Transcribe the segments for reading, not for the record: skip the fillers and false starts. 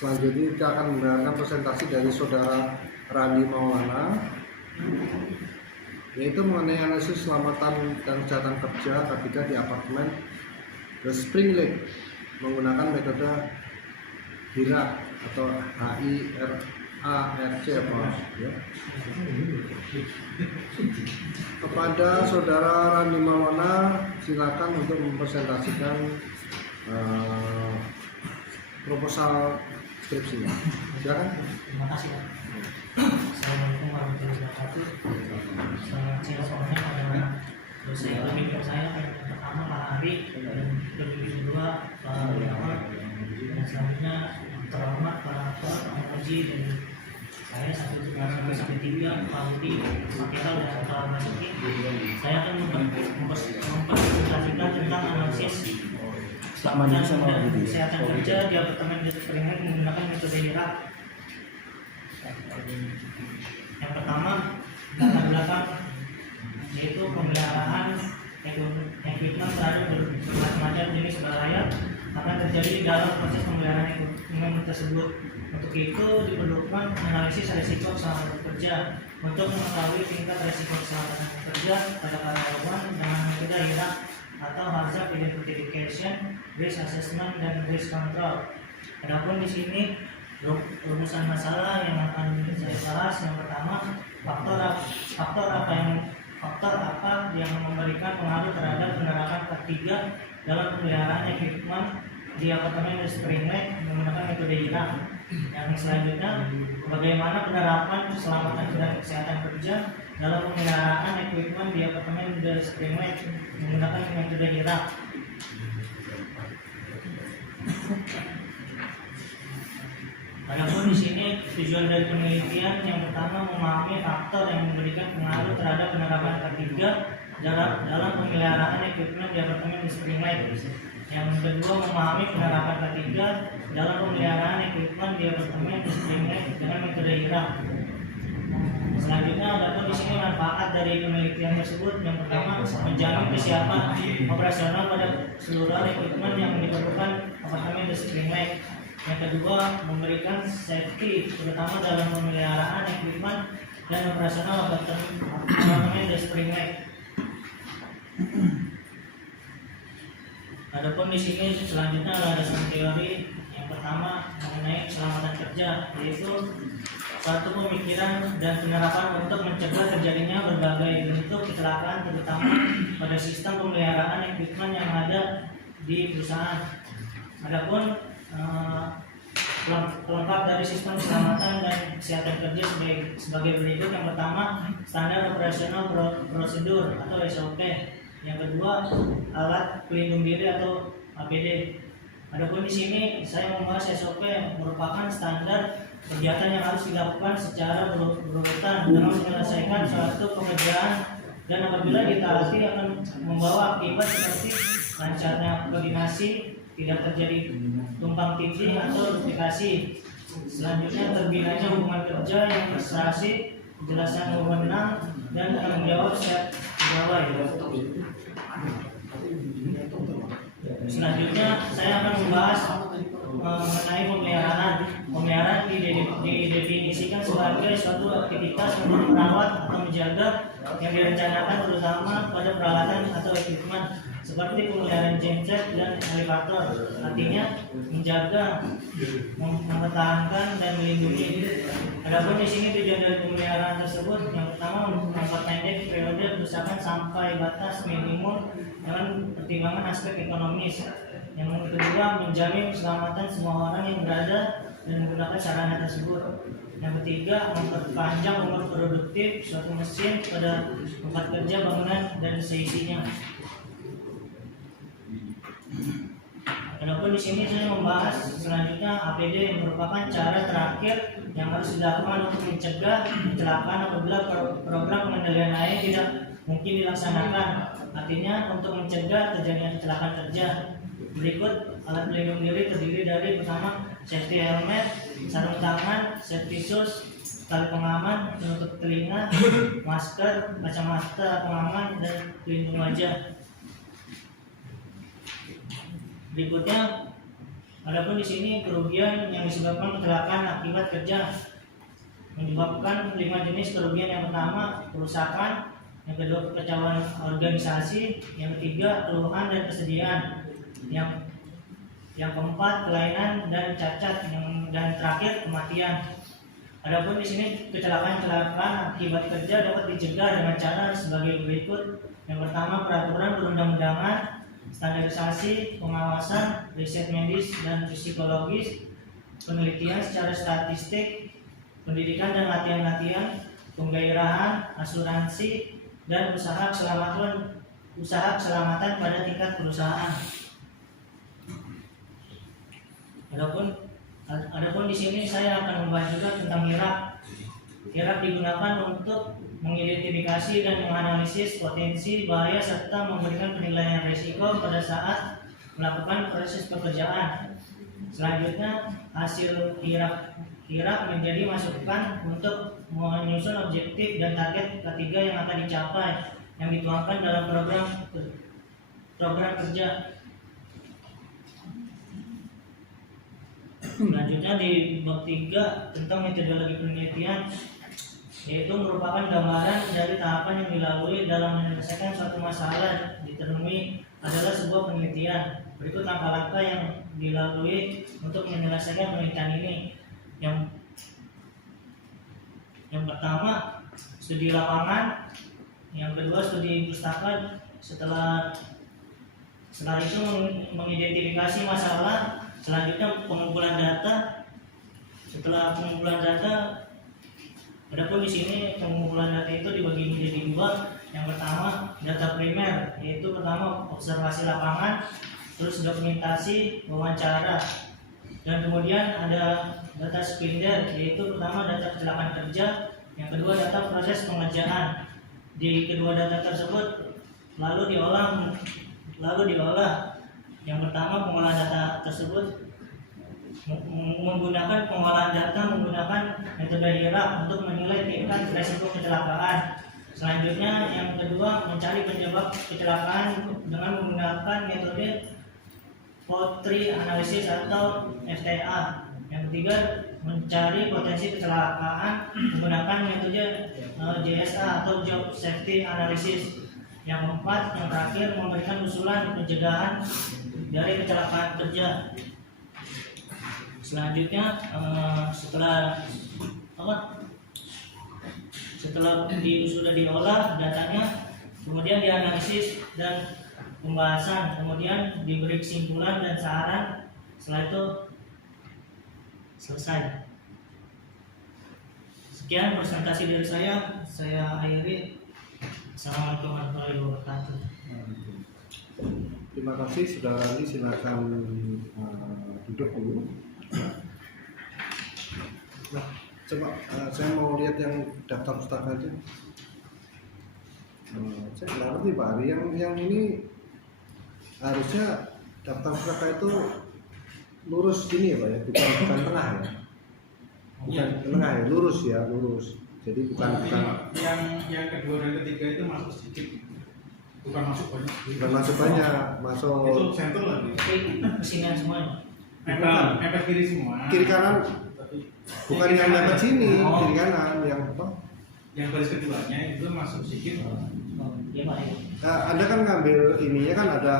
Selanjutnya kita akan mendengarkan presentasi dari Saudara Randi Maulana, yaitu mengenai analisis keselamatan dan kesehatan kerja K3 di apartemen The Spring Lake menggunakan metode HIRAC atau HIRAC ya. Kepada Saudara Randi Maulana, silakan untuk mempresentasikan proposal skripsinya. Silakan. Terima kasih, Pak. Assalamualaikum warahmatullahi wabarakatuh. Selamat siang semuanya. Pada dosen bimbing saya yang pertama Pak Ari dan bimbing kedua Pak Yawar, dan selanjutnya terhormat Pak Haji dan saya sampai tiga Pak Budi, Pak Kiral dan Pak Basuki. Saya akan mempresentasikan tentang analisis keselamatan dan kesehatan kerja di apartemen The Spring Lake menggunakan metode HIRAC. Yang pertama, latar belakang yaitu pemeliharaan equipment terhadap bermacam-macam jenis berlayar akan terjadi di dalam proses pemeliharaan equipment tersebut. Untuk itu diperlukan analisis risiko keselamatan kerja untuk mengetahui tingkat risiko keselamatan kerja pada karyawan dengan metode HIRAC atau Hazard Identification, Risk Assessment, dan Risk Control. Adapun di sini rumusan masalah yang akan saya bahas. Yang pertama, faktor apa yang memberikan pengaruh terhadap penerapan K3 dalam pemeliharaan equipment di apartemen The Spring Lake menggunakan metode HIRAC. Yang selanjutnya, bagaimana penerapan keselamatan dan kesehatan kerja dalam pemeliharaan equipment di apartemen The Spring Lake menggunakan metode HIRAC. Adapun di sini tujuan dari penelitian yang pertama memahami faktor yang memberikan pengaruh terhadap penerapan K3 dalam pemeliharaan equipment di apartemen The Spring Lake. Yang kedua memahami penerapan K3 dalam pemeliharaan equipment di apartemen The Spring Lake dengan metode HIRAC. Selanjutnya adapun di sini manfaat dari penelitian tersebut. Yang pertama menjamin kesiapan operasional pada seluruh equipment yang diperlukan apartemen The Spring Lake. Yang kedua, memberikan safety terutama dalam pemeliharaan equipment dan operasional apartemen The Spring Lake. Adapun di sini selanjutnya adalah dasar teori. Yang pertama mengenai keselamatan kerja, yaitu satu pemikiran dan penerapan untuk mencegah terjadinya berbagai bentuk kecelakaan terutama pada sistem pemeliharaan equipment yang ada di perusahaan. Adapun pelengkap dari sistem keselamatan dan kesehatan kerja sebagai berikut. Yang pertama, standar operasional prosedur atau SOP. Yang kedua, alat pelindung diri atau APD. Adapun di sini saya membahas SOP merupakan standar kegiatan yang harus dilakukan secara berurutan dalam menyelesaikan suatu pekerjaan dan apabila ditaati akan membawa akibat seperti lancarnya koordinasi, tidak terjadi tumpang tindih atau duplikasi. Selanjutnya terbinanya hubungan kerja yang prestasi, kejelasan wewenang dan tanggung jawab setiap pegawai. Selanjutnya saya akan membahas mengenai pemeliharaan. Pemeliharaan didefinisikan sebagai suatu aktivitas untuk merawat atau menjaga yang direncanakan terutama pada peralatan atau equipment seperti pemeliharaan genset dan elevator. Artinya menjaga, mempertahankan dan melindungi. Adapun di sini tujuan dari pemeliharaan tersebut yang pertama memperpendek periode kerusakan sampai batas minimum dengan pertimbangan aspek ekonomis. Yang kedua menjamin keselamatan semua orang yang berada dan menggunakan sarana tersebut. Yang ketiga memperpanjang umur produktif suatu mesin pada tempat kerja, bangunan dan seisinya. Adapun di sini saya membahas selanjutnya APD yang merupakan cara terakhir yang harus dilakukan untuk mencegah kecelakaan apabila program pengendalian air tidak mungkin dilaksanakan. Artinya untuk mencegah terjadinya kecelakaan kerja. Berikut alat pelindung diri terdiri dari pertama safety helmet, sarung tangan, safety shoes, tali pengaman, penutup telinga, masker, kacamata pengaman, dan pelindung wajah. Berikutnya Adapun di sini kerugian yang disebabkan kecelakaan akibat kerja menyebabkan 5 jenis kerugian. Yang pertama kerusakan, yang kedua kekacauan organisasi, yang ketiga keluhan dan kesedihan, yang keempat kelainan dan cacat, dan terakhir kematian. Adapun di sini kecelakaan akibat kerja dapat dicegah dengan cara sebagai berikut. Yang pertama peraturan perundang-undangan, standarisasi, pengawasan, riset medis dan psikologis, penelitian secara statistik, pendidikan dan latihan-latihan, penggairahan, asuransi, dan usaha keselamatan pada tingkat perusahaan. Adapun di sini saya akan membahas juga tentang HIRAP. HIRAP digunakan untuk mengidentifikasi dan menganalisis potensi bahaya serta memberikan penilaian risiko pada saat melakukan proses pekerjaan. Selanjutnya hasil HIRAP menjadi masukan untuk menyusun objektif dan target ketiga yang akan dicapai yang dituangkan dalam program kerja. Selanjutnya di bab 3 tentang metodologi penelitian, yaitu merupakan gambaran dari tahapan yang dilalui dalam menyelesaikan suatu masalah ditemui adalah sebuah penelitian. Berikut langkah-langkah yang dilalui untuk menyelesaikan penelitian ini. Yang pertama studi lapangan, yang kedua studi pustaka. Setelah itu mengidentifikasi masalah. Selanjutnya pengumpulan data. Setelah pengumpulan data, adapun di sini pengumpulan data itu dibagi menjadi dua. Yang pertama data primer, yaitu pertama observasi lapangan, terus dokumentasi, wawancara, dan kemudian ada data sekunder, yaitu pertama data kecelakaan kerja, yang kedua data proses pengerjaan. Di kedua data tersebut lalu diolah. Yang pertama pengolahan data tersebut menggunakan metode HIRAP untuk menilai tingkat risiko kecelakaan. Selanjutnya yang kedua mencari penyebab kecelakaan dengan menggunakan metode fault tree analysis atau FTA. Yang ketiga mencari potensi kecelakaan menggunakan metode JSA atau job safety analysis. Yang keempat, yang terakhir memberikan usulan pencegahan dari kecelakaan kerja. Selanjutnya setelah sudah diolah datanya, kemudian dianalisis dan pembahasan, kemudian diberi kesimpulan dan saran. Setelah itu selesai. Sekian presentasi dari saya akhiri. Assalamualaikum warahmatullahi wabarakatuh. Terima kasih Saudara Ali, silakan duduk dulu. Nah, coba saya mau lihat yang daftar pustaka aja. Saya nggak ngerti Pak Ari, yang ini harusnya daftar pustaka itu lurus gini ya Pak ya, bukan tengah ya, bukan tengah ya, lurus. Jadi bukan yang kedua dan ketiga itu masuk sedikit, bukan masuk banyak. Masuk itu center lagi. Kesinian semuanya. Mepet kiri semua. Kiri kanan, bukan yang mepet sini, Oh. kiri kanan yang apa? Yang baris keduanya itu masuk sedikit. Ya Pak ya. Anda kan ngambil ininya kan ada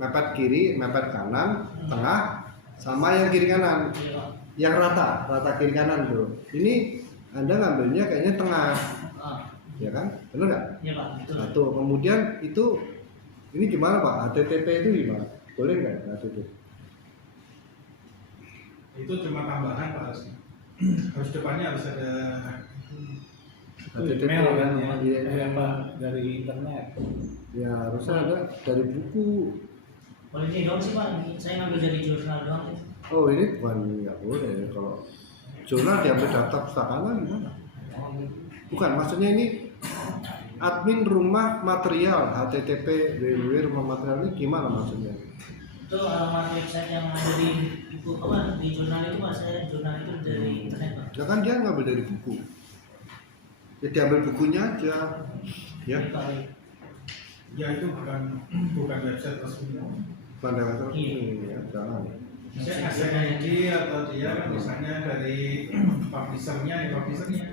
mepet kiri, mepet kanan, tengah, sama yang kiri kanan, Ya Pak. yang rata kiri kanan tuh. Ini Anda ngambilnya kayaknya tengah, ya kan? Benar nggak? Ya Pak, betul. Nah, tuh, kemudian itu ini gimana Pak? HTTP itu gimana? Boleh nggak HTTP? Itu cuma tambahan Pak harusnya. Harus depannya harus ada HTTP email kan ya, iya. Pak, dari internet. Ya harusnya ada dari buku. Kalau ini doang sih Pak, saya ngambil dari jurnal doang. Oh ini bukan nggak boleh kalau jurnal diambil daftar pustaka gimana? Bukan, maksudnya ini admin rumah material HTTP www.rumahmaterial ini gimana maksudnya? Itu alamat website yang ada di buku apa di jurnal itu Pak, saya jurnal itu dari internet Pak. Ya kan dia ngambil dari buku. Ya diambil bukunya aja. Ya, Pak. ya itu bukan website resmi. pandang Iya. ini ya, jangan. Misalnya SMID atau dia kan misalnya dari publishernya.